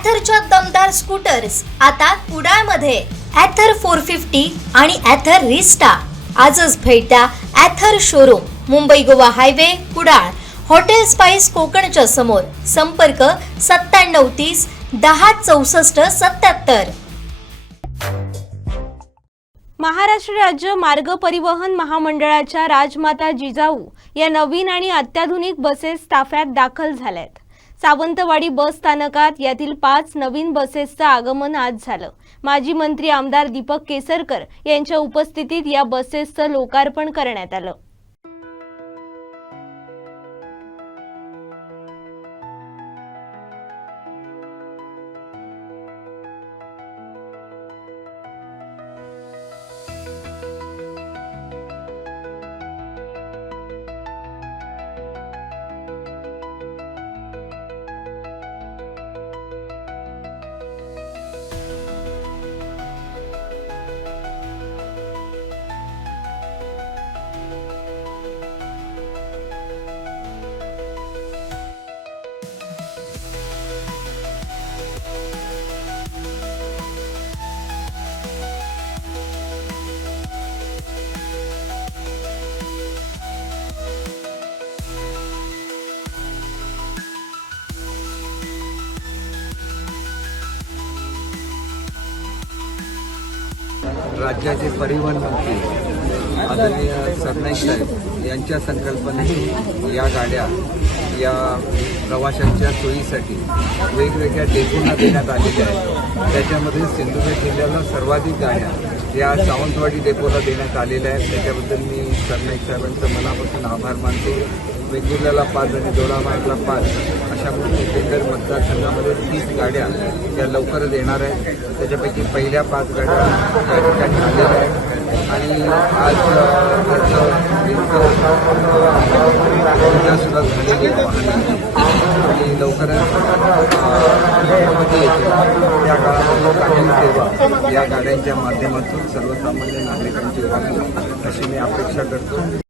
ॲथरच्या दमदार स्कूटर्स आता कुडाळमध्ये ॲथर 450 आणि ॲथर रिस्टा। आजच भेट द्या Ather showroom, Mumbai Goa highway, Kudal, hotel spice कोकणच्या समोर। संपर्क 9730 10 64 77। महाराष्ट्र राज्य मार्ग परिवहन महामंडळाच्या राजमाता जिजाऊ या नवीन आणि अत्याधुनिक बसेस ताफ्यात दाखल झाल्यात। सावंतवाडी बस स्थानकात यातील 5 नवीन बसेसचं आगमन आज झालं। माजी मंत्री आमदार दीपक केसरकर यांच्या उपस्थितीत या बसेसचं लोकार्पण करण्यात आलं। राज्याचे परिवहन मंत्री आदरणीय सरनाईक साहेब यांच्या संकल्पनेतून या गाड्या या प्रवाशांच्या सोयीसाठी वेगवेगळ्या डेपोना देण्यात आलेल्या आहेत। त्याच्यामध्ये सिंधुदुर्ग जिल्ह्याला सर्वाधिक गाड्या या सावंतवाडी डेपोला देण्यात आलेल्या आहेत। त्याच्याबद्दल मी सरनाईक साहेबांचं मनापासून आभार मानतो। वेंगुर्ल्याला 5 आणि दोडामार्गला 5 अशा सिंधुदुर्ग मतदारसंघामध्ये 30 गाड्या त्या लवकरच येणार आहेत। त्याच्यापैकी पहिल्या 5 गाड्या त्या ठिकाणी आलेल्या आहेत आणि आज सुद्धा झालेली आणि लवकरच त्या काळामध्ये चांगली सेवा या गाड्यांच्या माध्यमातून सर्वसामान्य नागरिकांची व्हावी अशी मी अपेक्षा करतो।